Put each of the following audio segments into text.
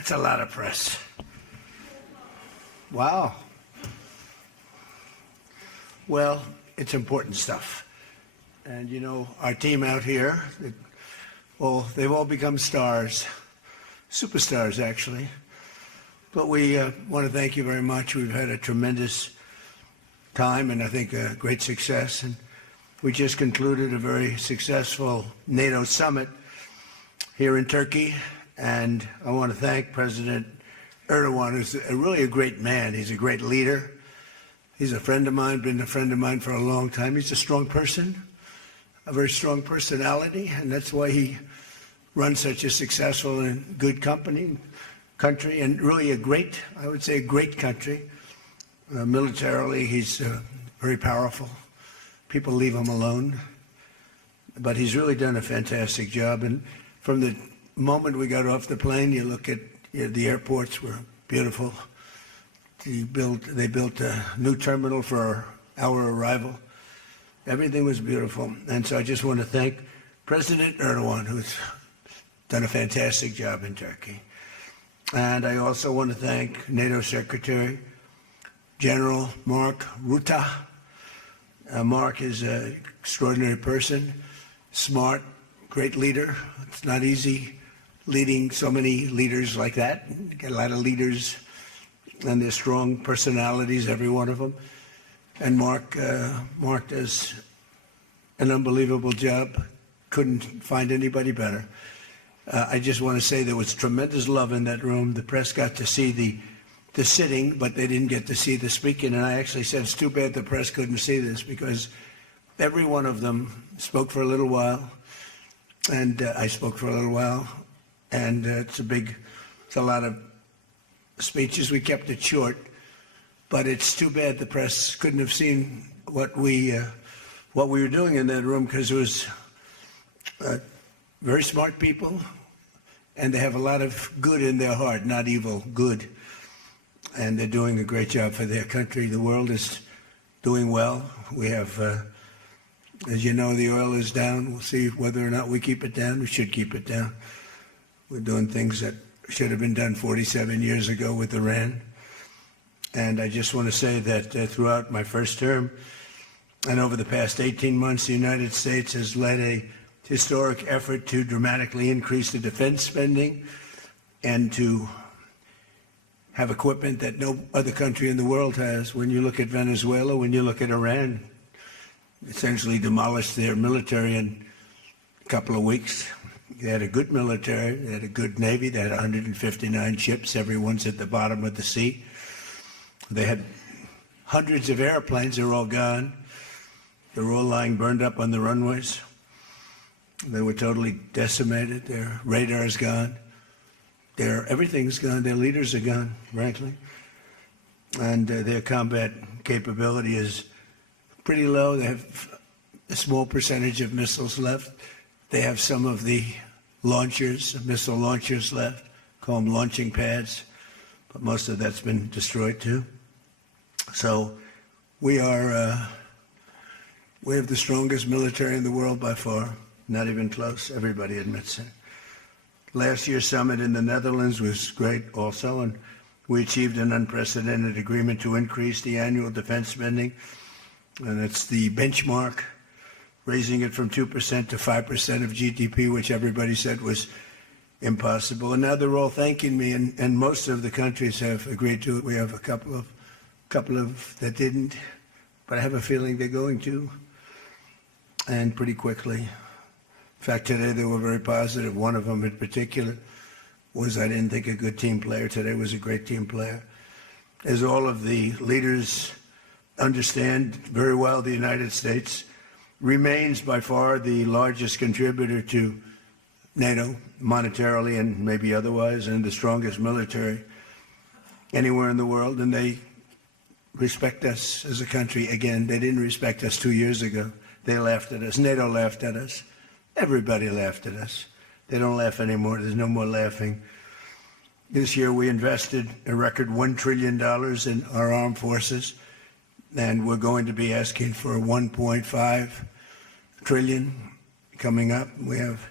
That's a lot of press. Wow. Well, it's important stuff. And, you know, our team out here, well, they've all become stars, superstars, actually. But we want to thank you very much. We've had a tremendous time and I think a great success. And we just concluded a very successful NATO Summit here in Turkey. And I want to thank President Erdoğan, who's really a great man. He's a great leader. He's a friend of mine, been a friend of mine for a long time. He's a strong person, a very strong personality, and that's why he runs such a successful and good country, and really a great, I would say, a great country. Militarily, he's very powerful. People leave him alone, but he's really done a fantastic job. And from the moment we got off the plane, you look at the airports were beautiful. They built a new terminal for our arrival. Everything was beautiful. And so I just want to thank President Erdoğan, who's done a fantastic job in Turkey. And I also want to thank NATO Secretary General Mark Rutte. Mark is an extraordinary person, smart, great leader. It's not easy leading so many leaders like that. You get a lot of leaders, and they're strong personalities, every one of them. And Mark does an unbelievable job. Couldn't find anybody better. I just want to say there was tremendous love in that room. The press got to see the sitting, but they didn't get to see the speaking. And I actually said, it's too bad the press couldn't see this, because every one of them spoke for a little while, and I spoke for a little while. And it's a lot of speeches. We kept it short, but it's too bad the press couldn't have seen what we were doing in that room, because it was very smart people, and they have a lot of good in their heart, not evil, good. And they're doing a great job for their country. The world is doing well. We have, as you know, the oil is down. We'll see whether or not we keep it down. We should keep it down. We're doing things that should have been done 47 years ago with Iran. And I just want to say that throughout my first term and over the past 18 months, the United States has led a historic effort to dramatically increase the defense spending and to have equipment that no other country in the world has. When you look at Venezuela, when you look at Iran, essentially demolished their military in a couple of weeks. They had a good military, they had a good Navy, they had 159 ships, everyone's at the bottom of the sea. They had hundreds of airplanes, they're all gone. They're all lying burned up on the runways. They were totally decimated, their radar's gone. Everything's gone, their leaders are gone, frankly. And their combat capability is pretty low. They have a small percentage of missiles left. They have some of the launchers, missile launchers left, call them launching pads, but most of that's been destroyed too. So we have the strongest military in the world by far, not even close, everybody admits it. Last year's summit in the Netherlands was great also, and we achieved an unprecedented agreement to increase the annual defense spending, and it's the benchmark, raising it from 2% to 5% of GDP, which everybody said was impossible. And now they're all thanking me, and most of the countries have agreed to it. We have a couple of that didn't, but I have a feeling they're going to, and pretty quickly. In fact, today they were very positive. One of them in particular was, I didn't think, a good team player. Today was a great team player. As all of the leaders understand very well, the United States remains by far the largest contributor to NATO, monetarily and maybe otherwise, and the strongest military anywhere in the world. And they respect us as a country. Again, they didn't respect us 2 years ago. They laughed at us. NATO laughed at us. Everybody laughed at us. They don't laugh anymore. There's no more laughing. This year we invested a record $1 trillion in our armed forces, and we're going to be asking for $1.5 trillion coming up. We have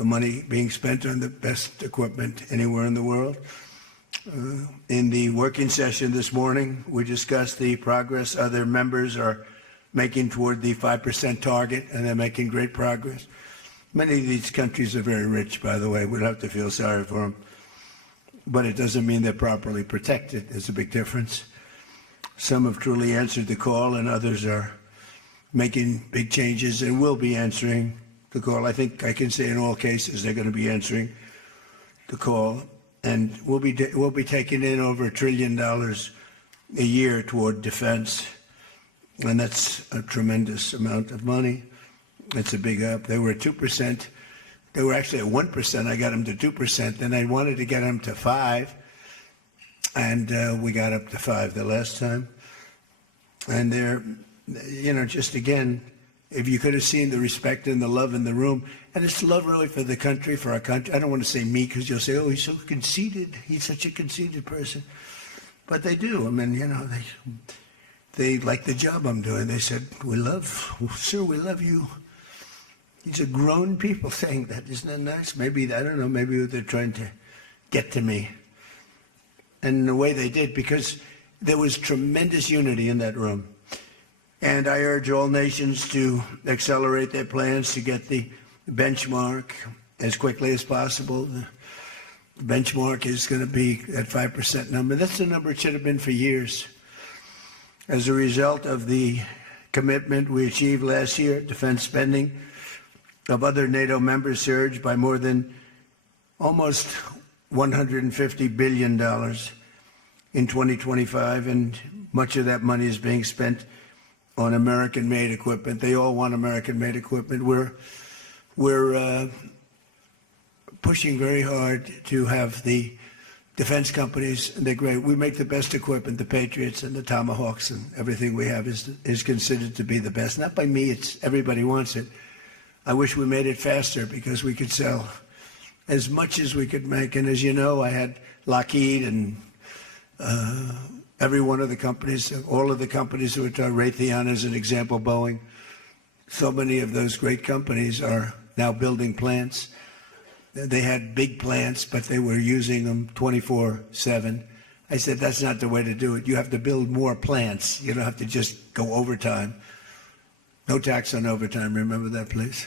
the money being spent on the best equipment anywhere in the world. In the working session this morning, we discussed the progress other members are making toward the 5% target, and they're making great progress. Many of these countries are very rich, by the way. We don't have to feel sorry for them. But it doesn't mean they're properly protected. There's a big difference. Some have truly answered the call, and others are making big changes and will be answering the call. I think I can say in all cases they're going to be answering the call. And we'll be taking in over $1 trillion a year toward defense. And that's a tremendous amount of money. It's a big up. They were at 2%. They were actually at 1%. I got them to 2%. Then I wanted to get them to 5%. And we got up to 5% the last time. And they're, just again, if you could have seen the respect and the love in the room, and it's love really for the country, for our country. I don't want to say me because you'll say, oh, he's so conceited. He's such a conceited person. But they do. I mean, they like the job I'm doing. They said, sir, we love you. These are grown people saying that. Isn't that nice? Maybe, I don't know, maybe they're trying to get to me. And in the way they did, because there was tremendous unity in that room. And I urge all nations to accelerate their plans to get the benchmark as quickly as possible. The benchmark is going to be that 5% number. That's the number it should have been for years. As a result of the commitment we achieved last year, defense spending of other NATO members surged by more than almost $150 billion in 2025, and much of that money is being spent on American-made equipment. They all want American-made equipment. We're pushing very hard to have the defense companies, and they're great. We make the best equipment, the Patriots and the Tomahawks, and everything we have is considered to be the best. Not by me, it's everybody wants it. I wish we made it faster because we could sell as much as we could make. And as you know, I had Lockheed and every one of the companies, all of the companies, which are Raytheon as an example, Boeing. So many of those great companies are now building plants. They had big plants, but they were using them 24/7. I said, that's not the way to do it. You have to build more plants. You don't have to just go overtime. No tax on overtime. Remember that, please?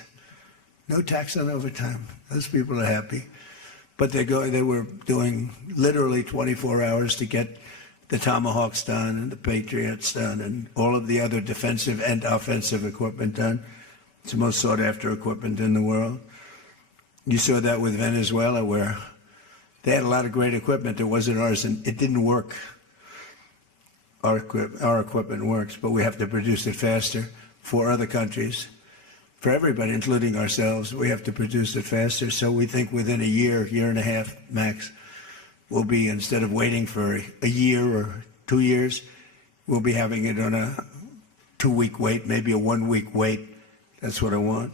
No tax on overtime. Those people are happy. But they were doing literally 24 hours to get the Tomahawks done and the Patriots done and all of the other defensive and offensive equipment done. It's the most sought-after equipment in the world. You saw that with Venezuela, where they had a lot of great equipment. It wasn't ours, and it didn't work. Our equipment works, but we have to produce it faster for other countries. For everybody, including ourselves, we have to produce it faster. So we think within a year and a half max, we'll be, instead of waiting for a year or 2 years, we'll be having it on a 2-week wait, maybe a 1-week wait. That's what I want.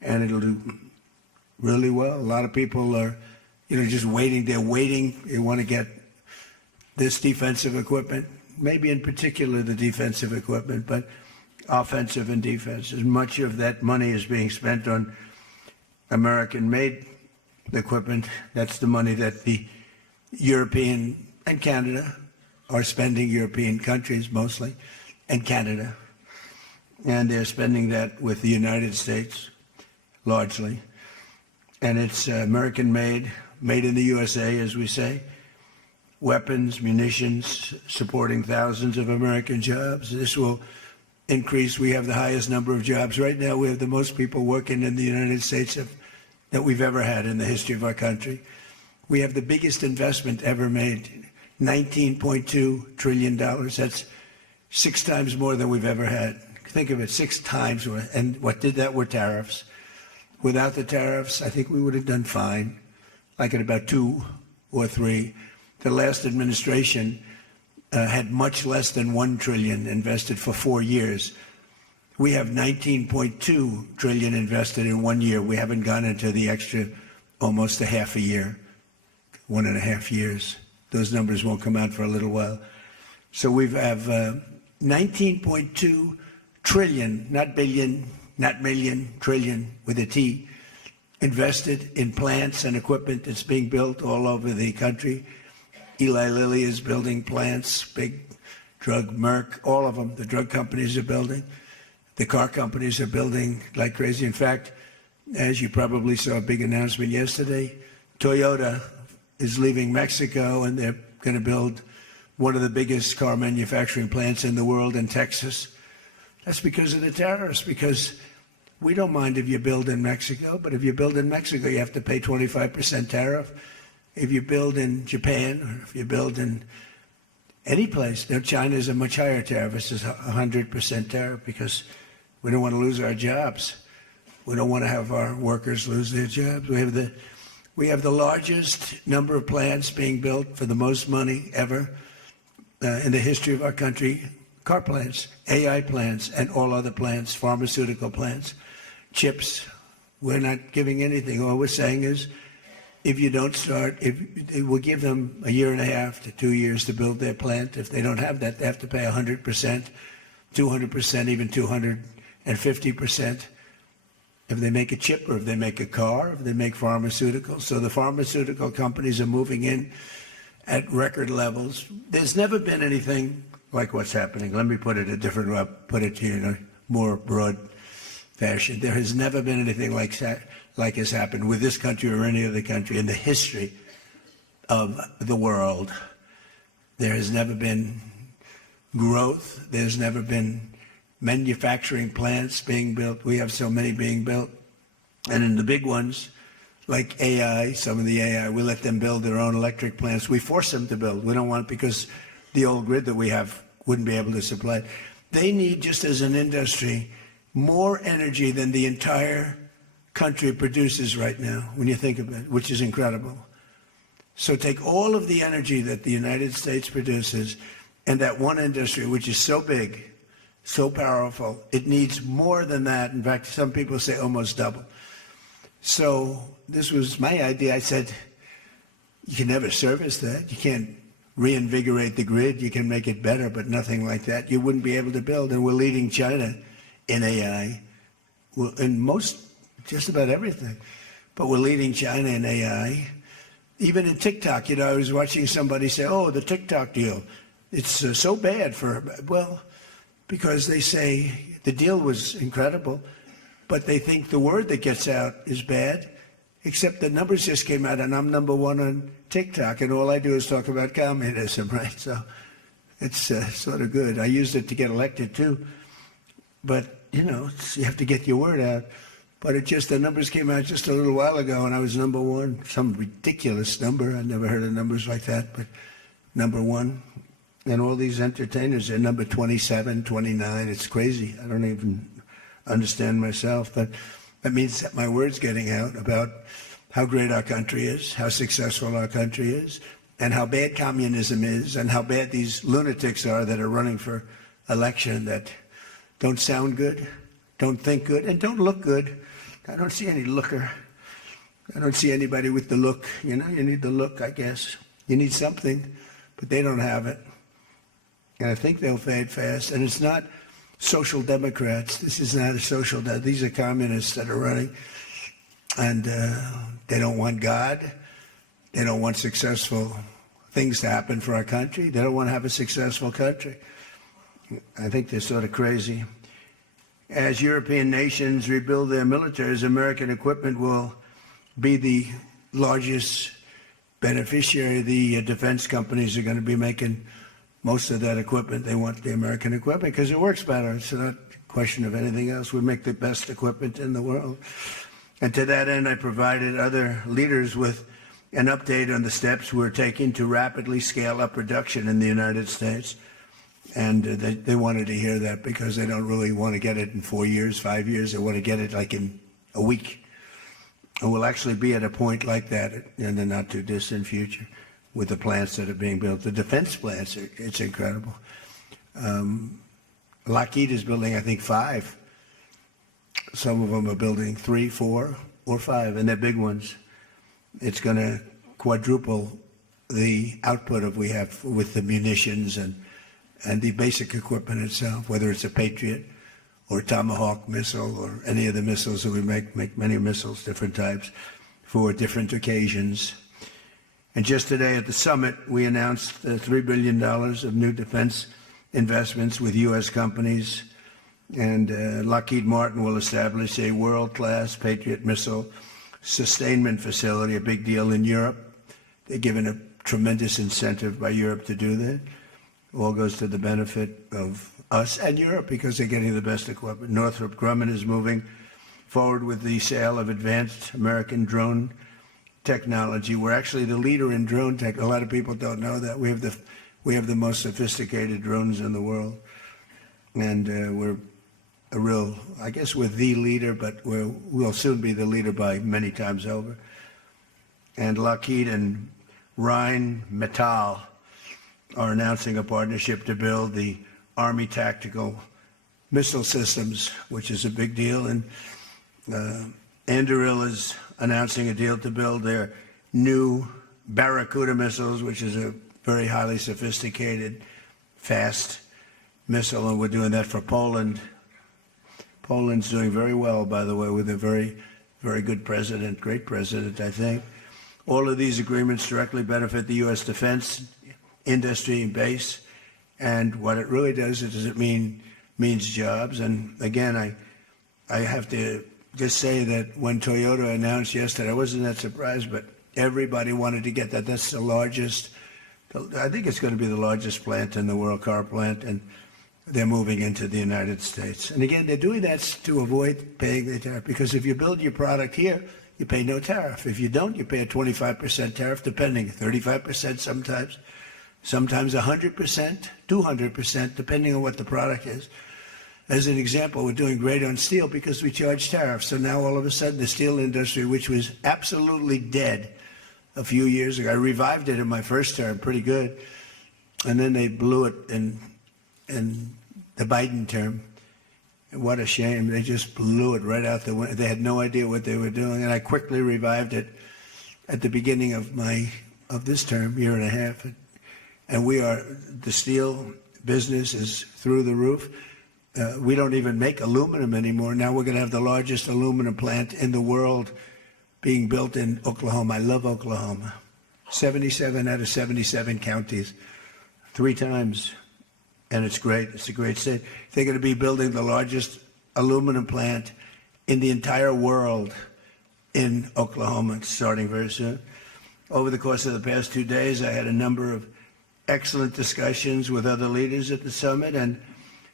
And it'll do really well. A lot of people are, just waiting. They're waiting. They want to get this defensive equipment, maybe in particular the defensive equipment, but offensive and defense. As much of that money is being spent on American-made equipment, that's the money that the European and Canada are spending, European countries mostly, and Canada. And they're spending that with the United States, largely. And it's American-made, made in the USA, as we say. Weapons, munitions, supporting thousands of American jobs. This will increase. We have the highest number of jobs. Right now, we have the most people working in the United States that we've ever had in the history of our country. We have the biggest investment ever made, $19.2 trillion. That's 6 times more than we've ever had. Think of it, 6 times more. And what did that were tariffs. Without the tariffs, I think we would have done fine, like at about 2 or 3. The last administration had much less than $1 trillion invested for 4 years. We have $19.2 trillion invested in 1 year. We haven't gone into the extra almost a half a year, 1.5 years. Those numbers won't come out for a little while. So we have 19.2 trillion, not billion, not million, trillion with a T, invested in plants and equipment that's being built all over the country. Eli Lilly is building plants, big drug, Merck, all of them. The drug companies are building. The car companies are building like crazy. In fact, as you probably saw a big announcement yesterday, Toyota is leaving Mexico and they're going to build one of the biggest car manufacturing plants in the world in Texas. That's because of the tariffs, because we don't mind if you build in Mexico, but if you build in Mexico, you have to pay 25% tariff. If you build in Japan, or if you build in any place, now China is a much higher tariff. It's 100% tariff because we don't want to lose our jobs. We don't want to have our workers lose their jobs. We have the largest number of plants being built for the most money ever in the history of our country. Car plants, AI plants, and all other plants, pharmaceutical plants, chips. We're not giving anything. All we're saying is, if you don't start, we'll give them a year and a half to 2 years to build their plant. If they don't have that, they have to pay 100%, 200%, even 250%. If they make a chip, or if they make a car, if they make pharmaceuticals. So the pharmaceutical companies are moving in at record levels. There's never been anything like what's happening. Let me put it a different way, put it to you in a more broad fashion. There has never been anything like has happened with this country or any other country in the history of the world. There has never been growth. There's never been manufacturing plants being built. We have so many being built. And in the big ones, like AI, some of the AI, we let them build their own electric plants. We force them to build. We don't want it because the old grid that we have wouldn't be able to supply it. They need, just as an industry, more energy than the entire country produces right now, when you think of it, which is incredible. So take all of the energy that the United States produces, and that one industry, which is so big, so powerful, it needs more than that. In fact, some people say almost double. So this was my idea. I said, you can never service that. You can't reinvigorate the grid. You can make it better, but nothing like that. You wouldn't be able to build. And we're leading China in AI, in just about everything. But we're leading China in AI. Even in TikTok, I was watching somebody say, oh, the TikTok deal, it's so bad well, because they say the deal was incredible, but they think the word that gets out is bad, except the numbers just came out, and I'm number one on TikTok, and all I do is talk about communism, right? So it's sort of good. I used it to get elected, too. But, you have to get your word out. But the numbers came out just a little while ago, and I was number one. Some ridiculous number. I never heard of numbers like that, but number one. And all these entertainers are number 27, 29. It's crazy. I don't even understand myself. But that means that my word's getting out about how great our country is, how successful our country is, and how bad communism is, and how bad these lunatics are that are running for election that don't sound good, don't think good, and don't look good. I don't see any looker. I don't see anybody with the look. You need the look, I guess. You need something, but they don't have it. And I think they'll fade fast. And it's not social democrats. This is not a social democrat. These are communists that are running. And they don't want God. They don't want successful things to happen for our country. They don't want to have a successful country. I think they're sort of crazy. As European nations rebuild their militaries, American equipment will be the largest beneficiary. The defense companies are going to be making most of that equipment. They want the American equipment because it works better. It's not a question of anything else. We make the best equipment in the world. And to that end, I provided other leaders with an update on the steps we're taking to rapidly scale up production in the United States. And they wanted to hear that because they don't really want to get it in 4 years, 5 years. They want to get it like in a week. And we'll actually be at a point like that in the not too distant future with the plants that are being built. The defense plants, it's incredible. Lockheed is building, I think, 5. Some of them are building 3, 4, or 5, and they're big ones. It's going to quadruple the output we have with the munitions and the basic equipment itself, whether it's a Patriot or Tomahawk missile or any of the missiles that we make many missiles, different types, for different occasions. And just today at the summit, we announced $3 billion of new defense investments with U.S. companies. And Lockheed Martin will establish a world-class Patriot missile sustainment facility, a big deal in Europe. They're given a tremendous incentive by Europe to do that. All goes to the benefit of us and Europe because they're getting the best equipment. Northrop Grumman is moving forward with the sale of advanced American drone technology. We're actually the leader in drone tech. A lot of people don't know that. We have the most sophisticated drones in the world. And we're a real, I guess we're the leader, but we'll soon be the leader by many times over. And Lockheed and Rheinmetall are announcing a partnership to build the Army Tactical Missile Systems, which is a big deal. And Anduril is announcing a deal to build their new Barracuda missiles, which is a very highly sophisticated, fast missile, and we're doing that for Poland. Poland's doing very well, by the way, with a very, very good president, great president, I think. All of these agreements directly benefit the U.S. defense industry and base, and what it really does is it means jobs. And again, I have to just say that when Toyota announced yesterday, I wasn't that surprised, but everybody wanted to get that. That's the largest, I think it's going to be the largest plant in the world, car plant, and they're moving into the United States. And again, they're doing that to avoid paying the tariff, because if you build your product here, you pay no tariff. If you don't, you pay a 25% tariff, depending, 35% sometimes 100%, 200%, depending on what the product is. As an example, we're doing great on steel because we charge tariffs. So now all of a sudden the steel industry, which was absolutely dead a few years ago, I revived it in my first term, pretty good. And then they blew it in the Biden term. What a shame. They just blew it right out the window. They had no idea what they were doing. And I quickly revived it at the beginning of this term, year and a half. And the steel business is through the roof. We don't even make aluminum anymore. Now we're going to have the largest aluminum plant in the world being built in Oklahoma. I love Oklahoma. 77 out of 77 counties, 3 times. And it's great. It's a great state. They're going to be building the largest aluminum plant in the entire world in Oklahoma. It's starting very soon. Over the course of the past 2 days, I had a number of excellent discussions with other leaders at the summit and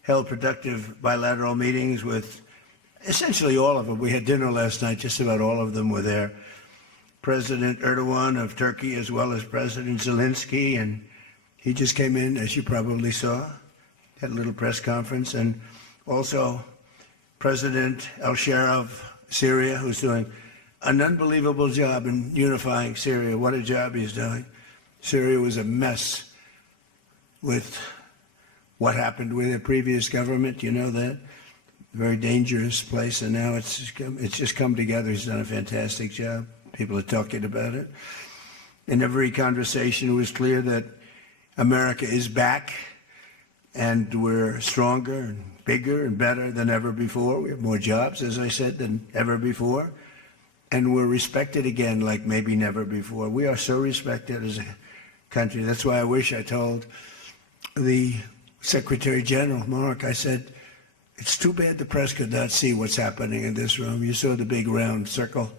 held productive bilateral meetings with essentially all of them. We had dinner last night. Just about all of them were there. President Erdoğan of Turkey, as well as President Zelensky, and he just came in, as you probably saw, had a little press conference, and also President al-Sharaa of Syria, who's doing an unbelievable job in unifying Syria. What a job he's doing. Syria was a mess with what happened with the previous government, you know that. Very dangerous place, and now it's just come together. He's done a fantastic job. People are talking about it. In every conversation, it was clear that America is back, and we're stronger and bigger and better than ever before. We have more jobs, as I said, than ever before. And we're respected again like maybe never before. We are so respected as a country. That's why I wish I told the Secretary General, Mark, I said, it's too bad the press could not see what's happening in this room. You saw the big round circle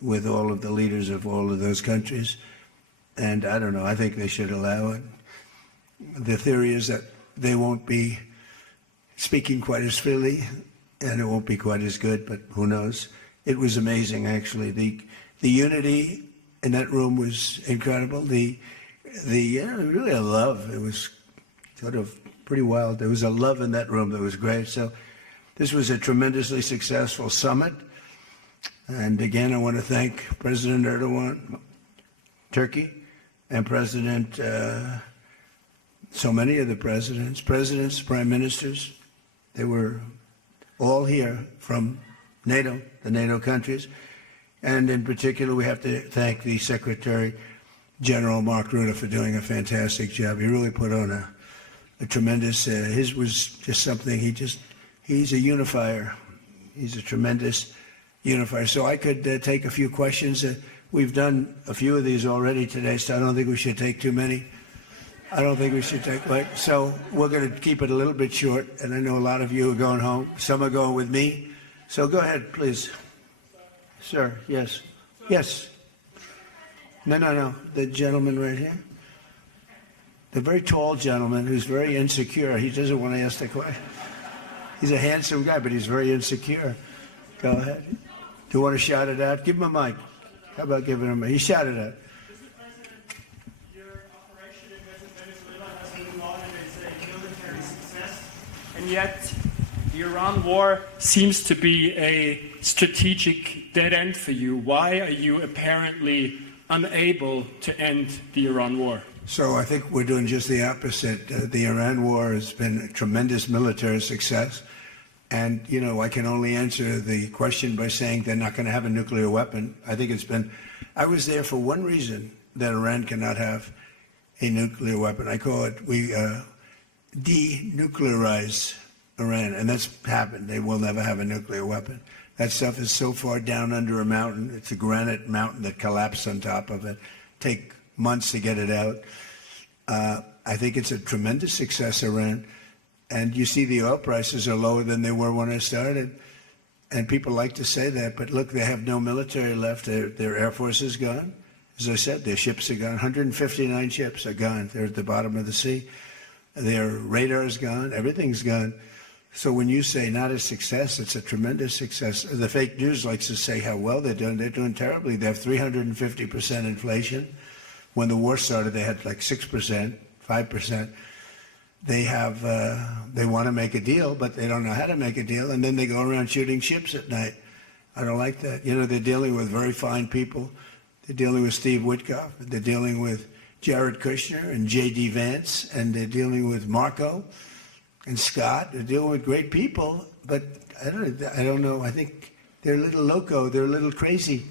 with all of the leaders of all of those countries. And I don't know, I think they should allow it. The theory is that they won't be speaking quite as freely, and it won't be quite as good, but who knows? It was amazing, actually. The unity in that room was incredible. Really a love. It was sort of pretty wild. There was a love in that room that was great. So this was a tremendously successful summit. And again, I want to thank President Erdoğan, Turkey, and President, so many of the presidents, prime ministers. They were all here from NATO, the NATO countries. And in particular, we have to thank the Secretary General Mark Rutte for doing a fantastic job. He really put on a tremendous, his was just something, he he's a unifier. He's a tremendous unifier. So I could take a few questions. We've done a few of these already today, so I don't think we should take too many. I don't think we should take, so we're going to keep it a little bit short, and I know a lot of you are going home. Some are going with me. So go ahead, please. Sir, yes. Yes. No. The gentleman right here. The very tall gentleman who's very insecure. He doesn't want to ask the question. He's a handsome guy, but he's very insecure. Go ahead. Do you want to shout it out? Give him a mic. How about giving him a mic? He shouted out. And yet, the Iran war seems to be a strategic dead end for you. Why are you apparently unable to end the Iran war? So I think we're doing just the opposite. The Iran war has been a tremendous military success. And, you know, I can only answer the question by saying they're not going to have a nuclear weapon. I think I was there for one reason, that Iran cannot have a nuclear weapon. I call it, we denuclearize Iran, and that's happened. They will never have a nuclear weapon. That stuff is so far down under a mountain. It's a granite mountain that collapsed on top of it. Take months to get it out. I think it's a tremendous success, Iran. And you see the oil prices are lower than they were when I started. And people like to say that, but look, they have no military left. Their Air Force is gone. As I said, their ships are gone. 159 ships are gone. They're at the bottom of the sea. Their radar is gone. Everything's gone. So when you say not a success, it's a tremendous success. The fake news likes to say how well they're doing. They're doing terribly. They have 350% inflation. When the war started, they had like 6%, 5%. They have, they want to make a deal, but they don't know how to make a deal. And then they go around shooting ships at night. I don't like that. You know, they're dealing with very fine people. They're dealing with Steve Witkoff. They're dealing with Jared Kushner and J.D. Vance. And they're dealing with Marco and Scott. They're dealing with great people. But I don't know. I think they're a little loco. They're a little crazy.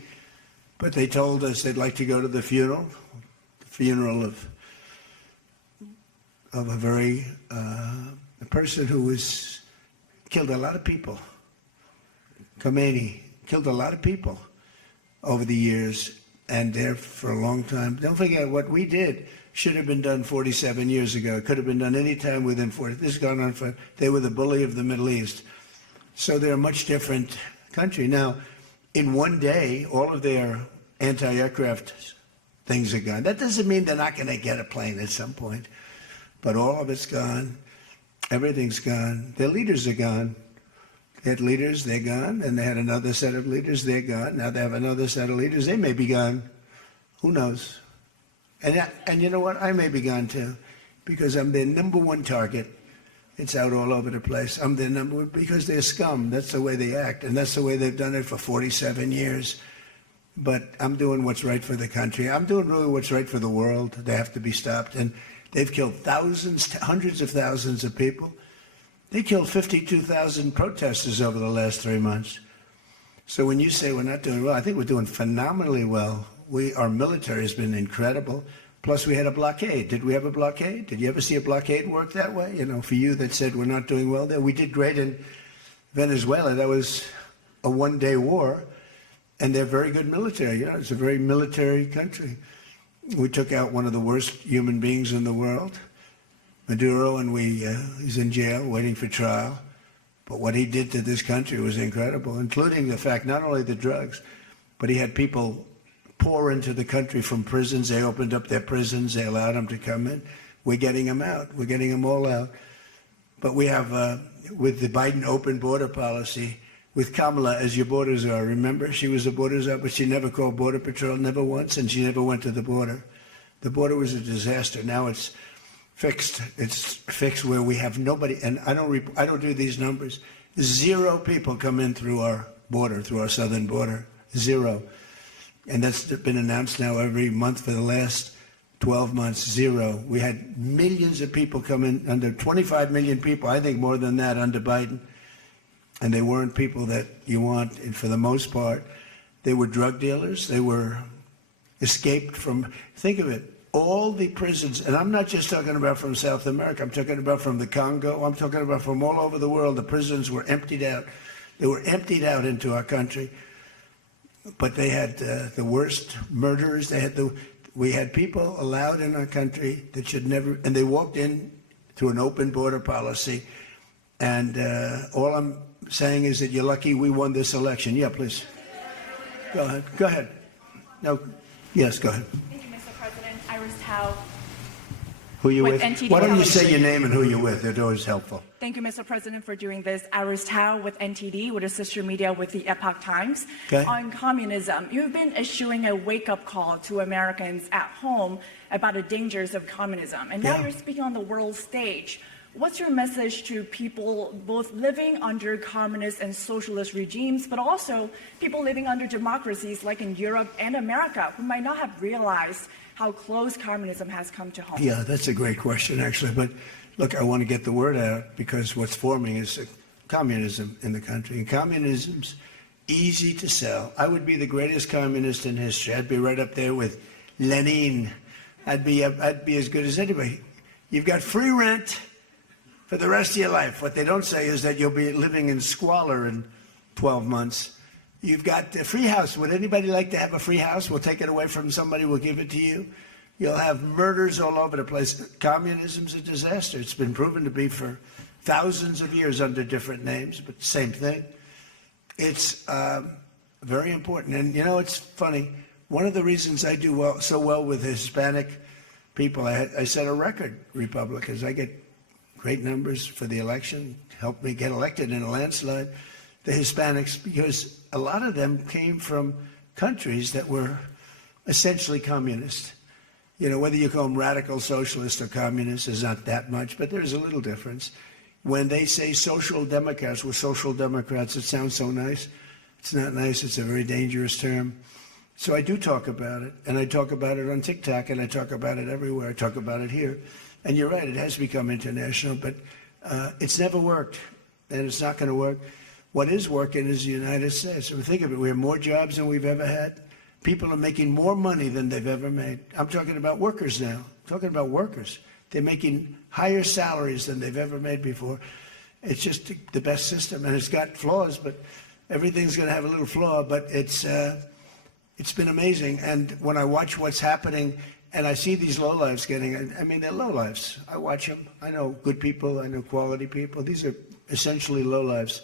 But they told us they'd like to go to the funeral of a very, a person who was, killed a lot of people. Khomeini killed a lot of people over the years, and there for a long time. Don't forget, what we did should have been done 47 years ago. It could have been done any time within 40. This has gone on for, they were the bully of the Middle East. So they're a much different country. Now, in one day, all of their anti-aircraft things are gone. That doesn't mean they're not going to get a plane at some point. But all of it's gone. Everything's gone. Their leaders are gone. They had leaders, they're gone. And they had another set of leaders, they're gone. Now they have another set of leaders, they may be gone. Who knows? And you know what? I may be gone too, because I'm their number one target. It's out all over the place. I'm their number one, because they're scum. That's the way they act. And that's the way they've done it for 47 years. But I'm doing what's right for the country. I'm doing really what's right for the world. They have to be stopped. And they've killed thousands, hundreds of thousands of people. They killed 52,000 protesters over the last 3 months. So when you say we're not doing well, I think we're doing phenomenally well. Our military has been incredible. Plus, we had a blockade. Did we have a blockade? Did you ever see a blockade work that way? You know, for you that said we're not doing well there, we did great in Venezuela. That was a one-day war, and they're very good military. You know, it's a very military country. We took out one of the worst human beings in the world, Maduro, and he's in jail waiting for trial. But what he did to this country was incredible, including the fact, not only the drugs, but he had people pour into the country from prisons. They opened up their prisons. They allowed them to come in. We're getting them out. We're getting them all out. But we have, with the Biden open border policy, with Kamala as your border czar. Remember, she was a border czar, but she never called Border Patrol, never once, and she never went to the border. The border was a disaster. Now it's fixed. It's fixed where we have nobody, and I don't do these numbers. 0 people come in through our border, through our southern border. 0. And that's been announced now every month for the last 12 months. 0. We had millions of people come in, under 25 million people, I think more than that under Biden. And they weren't people that you want, and for the most part, they were drug dealers. They were escaped from, think of it, all the prisons, and I'm not just talking about from South America, I'm talking about from the Congo, I'm talking about from all over the world. The prisons were emptied out. They were emptied out into our country. But they had the worst murderers. We had people allowed in our country that should never, and they walked in through an open border policy. And all I'm saying is that you're lucky we won this election. Yeah, please. Go ahead. Go ahead. No. Yes, go ahead. Thank you, Mr. President. Iris Tao. Who you with? NTD Why don't you Television. say your name and who you're with? It's always helpful. Thank you, Mr. President, for doing this. Iris Tao with NTD, with a sister media with the Epoch Times. Okay. On communism, you've been issuing a wake-up call to Americans at home about the dangers of communism. And now Yeah. you're speaking on the world stage. What's your message to people both living under communist and socialist regimes, but also people living under democracies like in Europe and America who might not have realized how close communism has come to home? Yeah, that's a great question, actually. But look, I want to get the word out because what's forming is communism in the country. And communism's easy to sell. I would be the greatest communist in history. I'd be right up there with Lenin. I'd be as good as anybody. You've got free rent for the rest of your life. What they don't say is that you'll be living in squalor in 12 months. You've got a free house. Would anybody like to have a free house? We'll take it away from somebody. We'll give it to you. You'll have murders all over the place. Communism's a disaster. It's been proven to be for thousands of years under different names, but same thing. It's very important. And, you know, it's funny. One of the reasons I do so well with Hispanic people, I set a record, Republicans. I get great numbers for the election, helped me get elected in a landslide. The Hispanics, because a lot of them came from countries that were essentially communist. You know, whether you call them radical socialist or communist is not that much, but there's a little difference. When they say social democrats, we're social democrats, it sounds so nice. It's not nice, it's a very dangerous term. So I do talk about it, and I talk about it on TikTok, and I talk about it everywhere. I talk about it here. And you're right, it has become international, but it's never worked, and it's not going to work. What is working is the United States. So think of it, we have more jobs than we've ever had. People are making more money than they've ever made. I'm talking about workers now. I'm talking about workers. They're making higher salaries than they've ever made before. It's just the best system, and it's got flaws, but everything's going to have a little flaw, but it's been amazing. And when I watch what's happening, and I see these lowlifes getting, I mean, they're lowlifes. I watch them. I know good people. I know quality people. These are essentially lowlifes.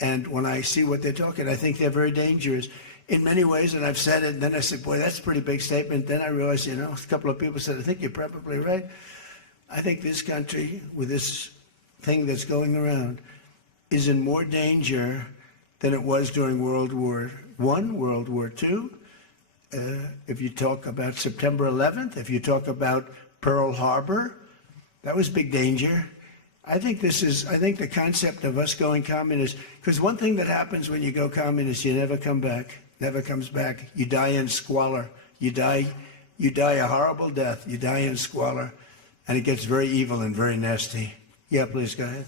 And when I see what they're talking, I think they're very dangerous in many ways. And I've said it, and then I said, boy, that's a pretty big statement. Then I realized, you know, a couple of people said, I think you're probably right. I think this country, with this thing that's going around, is in more danger than it was during World War I, World War II. If you talk about September 11th, if you talk about Pearl Harbor, that was big danger. I think the concept of us going communist, because one thing that happens when you go communist, you never come back, never comes back. You die in squalor. You die a horrible death. You die in squalor, and it gets very evil and very nasty. Yeah, please go ahead.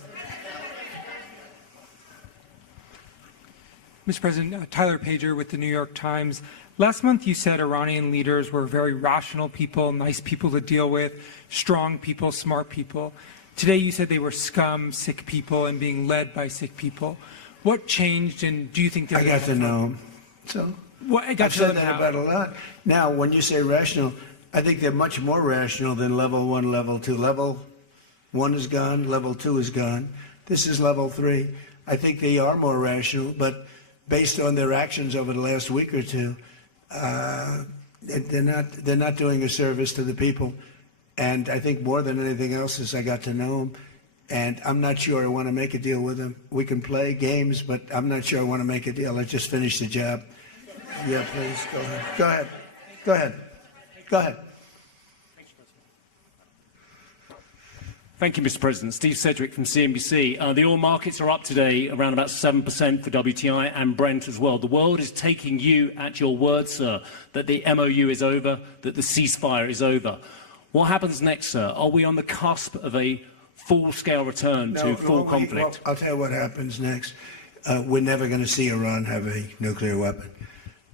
Mr. President, Tyler Pager with the New York Times. Last month you said Iranian leaders were very rational people, nice people to deal with, strong people, smart people. Today you said they were scum, sick people, and being led by sick people. What changed, and do you think they're... I got to know them. So I've said that about a lot. Now, when you say rational, I think they're much more rational than level 1, level 2. Level 1 is gone, level 2 is gone. This is level 3. I think they are more rational, but based on their actions over the last week or two, they're not doing a service to the people. And I think more than anything else is I got to know them, and I'm not sure I want to make a deal with them. We can play games, but I'm not sure I want to make a deal. I just finished the job. Yeah, please, go ahead. Go ahead. Go ahead. Go ahead. Thank you, Mr. President. Steve Sedgwick from CNBC. The oil markets are up today around about 7% for WTI and Brent as well. The world is taking you at your word, sir, that the MOU is over, that the ceasefire is over. What happens next, sir? Are we on the cusp of a full-scale return to full conflict? Well, I'll tell you what happens next. We're never going to see Iran have a nuclear weapon,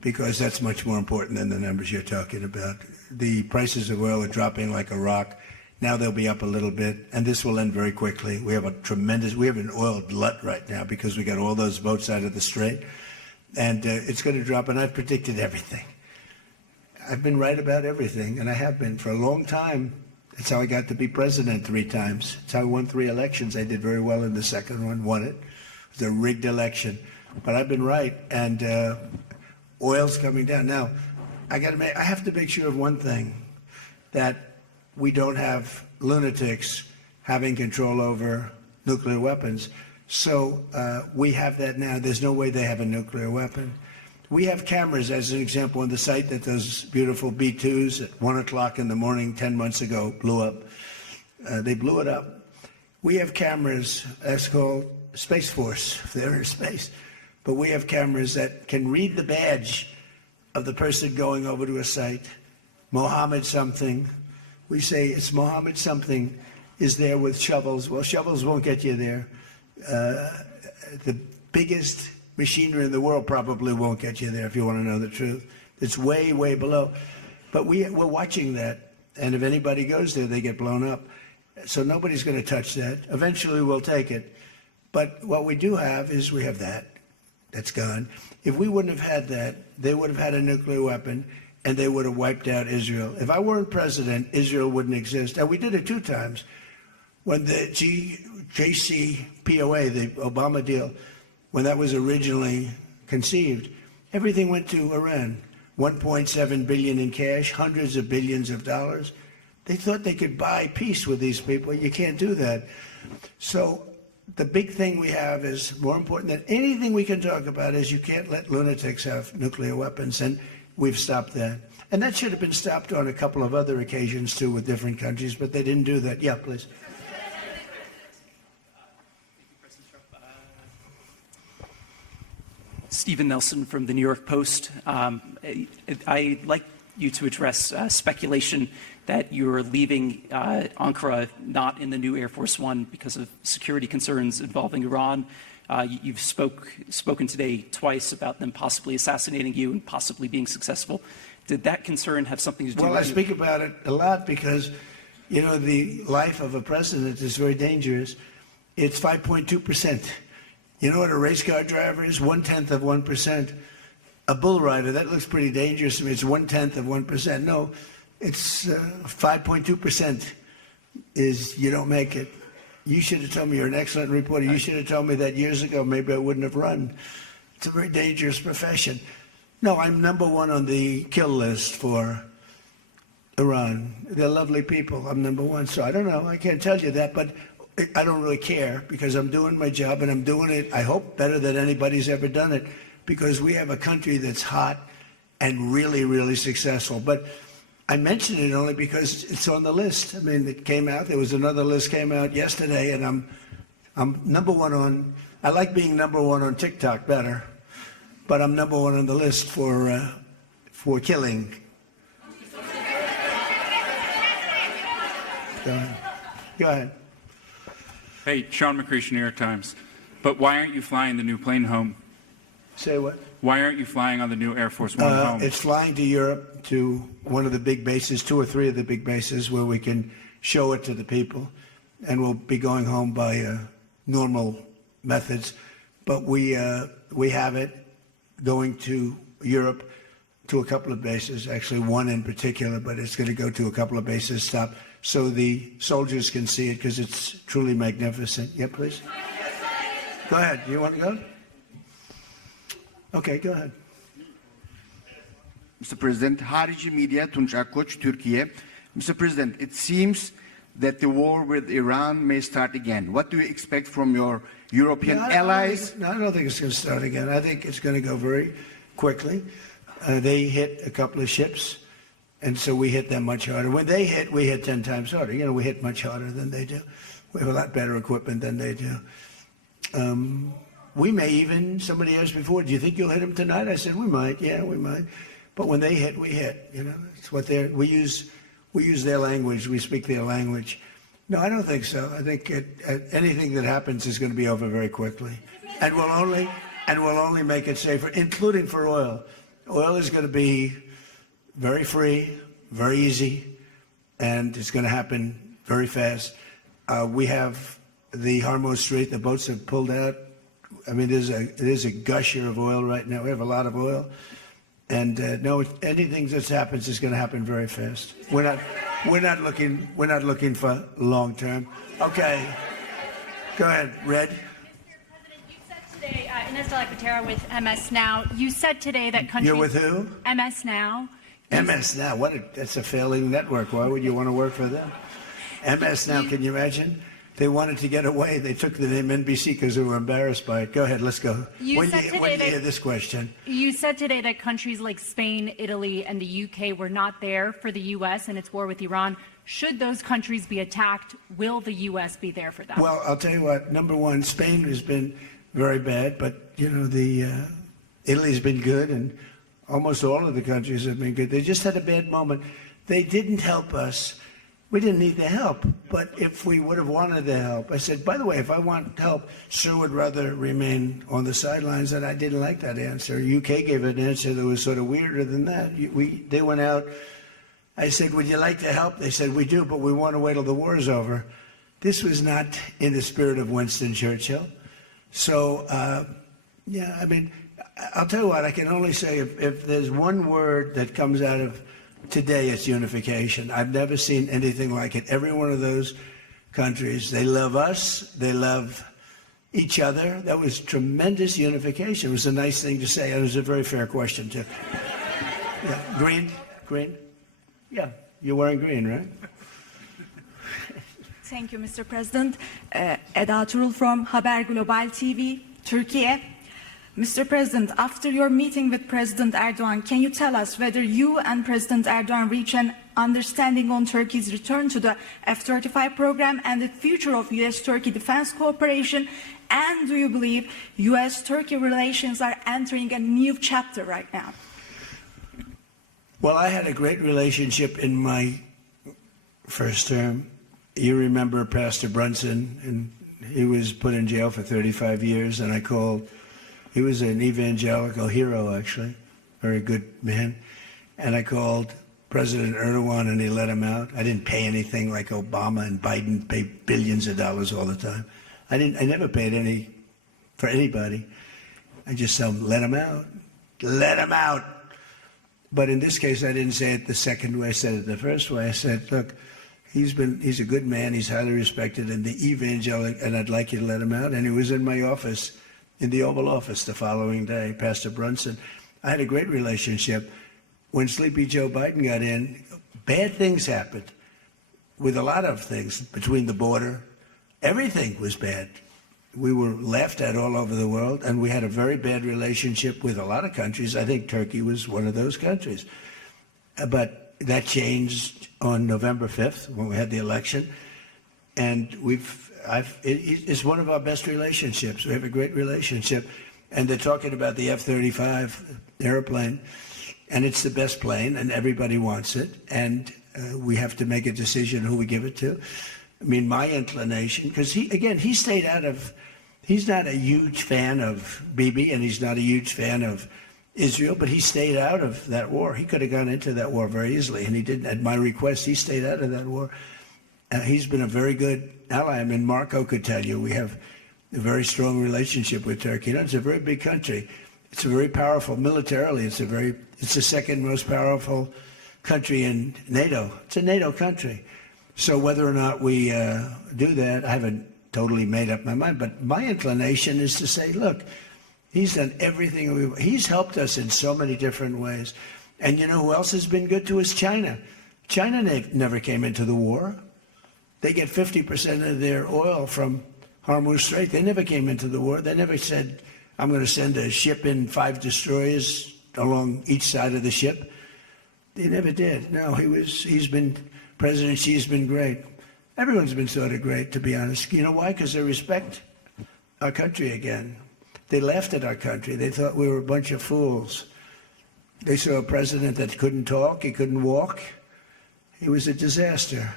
because that's much more important than the numbers you're talking about. the prices of oil are dropping like a rock. Now they'll be up a little bit, and this will end very quickly. We have an oil glut right now because we got all those boats out of the Strait, and it's going to drop, and I've predicted everything. I've been right about everything, and I have been for a long time. That's how I got to be president 3 times. That's how I won 3 elections. I did very well in the second one, won it. It was a rigged election, but I've been right, and oil's coming down. Now, I have to make sure of one thing, that we don't have lunatics having control over nuclear weapons. So we have that now. There's no way they have a nuclear weapon. We have cameras, as an example, on the site that those beautiful B-2s at 1 o'clock in the morning 10 months ago blew up. They blew it up. We have cameras, that's called Space Force, if they're in space. But we have cameras that can read the badge of the person going over to a site. Mohammed something. We say it's Mohammed something is there with shovels. Well, shovels won't get you there. The biggest machinery in the world probably won't get you there, if you want to know the truth. It's way, way below. But we're watching that, and if anybody goes there, they get blown up. So nobody's going to touch that. Eventually we'll take it. But what we do have is we have that. That's gone. If we wouldn't have had that, they would have had a nuclear weapon, and they would have wiped out Israel. If I weren't president, Israel wouldn't exist. And we did it 2 times. When the JCPOA, the Obama deal, when that was originally conceived, everything went to Iran. 1.7 billion in cash, hundreds of billions of dollars. They thought they could buy peace with these people. You can't do that. So the big thing we have is more important than anything we can talk about is you can't let lunatics have nuclear weapons, and we've stopped that. And that should have been stopped on a couple of other occasions too with different countries, but they didn't do that. Yeah, please. Stephen Nelson from the New York Post. I'd like you to address speculation that you're leaving Ankara not in the new Air Force One because of security concerns involving Iran. You've spoken today twice about them possibly assassinating you and possibly being successful. Did that concern have something to do with it? Well, I speak about it a lot because, you know, the life of a president is very dangerous. It's 5.2%. You know what a race car driver is? 1/10 of 1%. A bull rider, that looks pretty dangerous to me. It's 1/10 of 1%. No, it's 5.2% is you don't make it. You should have told me. You're an excellent reporter. You should have told me that years ago. Maybe I wouldn't have run. It's a very dangerous profession. No, I'm number 1 on the kill list for Iran. They're lovely people. I'm number 1. So I don't know. I can't tell you that, but I don't really care because I'm doing my job and I'm doing it, I hope, better than anybody's ever done it because we have a country that's hot and really, really successful. But I mention it only because it's on the list. I mean, it came out. There was another list came out yesterday, and I'm number 1 on. I like being number 1 on TikTok better, but I'm number 1 on the list for killing. Go ahead. Hey, Sean McCreesh, New York Times. But why aren't you flying the new plane home? Say what? Why aren't you flying on the new Air Force One home? It's flying to Europe, to one of the big bases, 2 or 3 of the big bases, where we can show it to the people. And we'll be going home by normal methods. But we have it going to Europe, to a couple of bases, actually 1 in particular, but it's going to go to a couple of bases, stop, so the soldiers can see it because it's truly magnificent. Yeah, please. Go ahead. You want to go? Okay, go ahead. Mr. President, Harici Media, Tunç Akkoç, Türkiye. Mr. President, it seems that the war with Iran may start again. What do you expect from your European allies? I don't think it's going to start again. I think it's going to go very quickly. They hit a couple of ships, and so we hit them much harder. When they hit, we hit 10 times harder. You know, we hit much harder than they do. We have a lot better equipment than they do. We may even, somebody asked before, do you think you'll hit them tonight? I said, we might. Yeah, we might. But when they hit, we hit. You know, it's what we use their language. We speak their language. No, I don't think so. I think anything that happens is going to be over very quickly, and we'll only make it safer, including for oil. Oil is going to be very free, very easy, and it's going to happen very fast. We have the Hormuz Strait, the boats have pulled out. I mean, there's a gusher of oil right now. We have a lot of oil. And no, anything that happens is going to happen very fast. We're not looking for long term. Okay. Go ahead, Red. Today, Ines de la Cuetara with MS Now. You said today that countries... You're with who? MS Now. MS Now. That's a failing network. Why would you want to work for them? MS Now, can you imagine? They wanted to get away. They took the name NBC because they were embarrassed by it. Go ahead, let's go. When do you hear this question? You said today that countries like Spain, Italy, and the UK were not there for the U.S. and its war with Iran. Should those countries be attacked, will the U.S. be there for them? Well, I'll tell you what. Number one, Spain has been very bad, but Italy's been good, and almost all of the countries have been good. They just had a bad moment. They didn't help us. We didn't need the help, but if we would have wanted the help, I said, by the way, if I want help, Sue would rather remain on the sidelines, and I didn't like that answer. UK gave an answer that was sort of weirder than that. They went out. I said, would you like to help? They said, we do, but we want to wait till the war is over. This was not in the spirit of Winston Churchill. So, yeah, I mean, I'll tell you what, I can only say if there's one word that comes out of today, it's unification. I've never seen anything like it. Every one of those countries, they love us, they love each other. That was tremendous unification. It was a nice thing to say. It was a very fair question, too. Yeah. Green? Yeah, you're wearing green, right? Thank you, Mr. President. Eda Turul from Haber Global TV, Turkey. Mr. President, after your meeting with President Erdoğan, can you tell us whether you and President Erdoğan reach an understanding on Turkey's return to the F-35 program and the future of U.S.-Turkey defense cooperation? And do you believe U.S.-Turkey relations are entering a new chapter right now? Well, I had a great relationship in my first term. You remember Pastor Brunson, and he was put in jail for 35 years, and I called. He was an evangelical hero, actually, very good man. And I called President Erdoğan, and he let him out. I didn't pay anything like Obama and Biden pay billions of dollars all the time. I never paid any for anybody. I just said, let him out. Let him out. But in this case, I didn't say it the second way. I said it the first way. I said, look, he's a good man. He's highly respected in the evangelical, and I'd like you to let him out. And he was in my office, in the Oval Office the following day, Pastor Brunson. I had a great relationship. When Sleepy Joe Biden got in, bad things happened with a lot of things between the border. Everything was bad. We were laughed at all over the world, and we had a very bad relationship with a lot of countries. I think Turkey was one of those countries. But that changed on November 5th when we had the election, and it's one of our best relationships. We have a great relationship, and they're talking about the F-35 airplane, and it's the best plane, and everybody wants it, and we have to make a decision who we give it to. I mean, my inclination, because he stayed out of, he's not a huge fan of Bibi, and he's not a huge fan of Israel, but he stayed out of that war. He could have gone into that war very easily, and he didn't. At my request, he stayed out of that war. He's been a very good ally. I mean, Marco could tell you we have a very strong relationship with Turkey. You know, it's a very big country. It's a very powerful militarily. It's the second most powerful country in NATO. It's a NATO country. So whether or not we do that, I haven't totally made up my mind. But my inclination is to say, look, he's done everything. He's helped us in so many different ways. And you know who else has been good to us? China. China never came into the war. They get 50% of their oil from Hormuz Strait. They never came into the war. They never said, I'm going to send a ship in 5 destroyers along each side of the ship. They never did. No, President Xi's been great. Everyone's been sort of great, to be honest. You know why? Because they respect our country again. They laughed at our country. They thought we were a bunch of fools. They saw a president that couldn't talk, he couldn't walk. He was a disaster.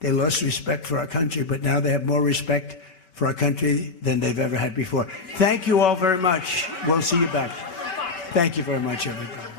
They lost respect for our country, but now they have more respect for our country than they've ever had before. Thank you all very much. We'll see you back. Thank you very much, everybody.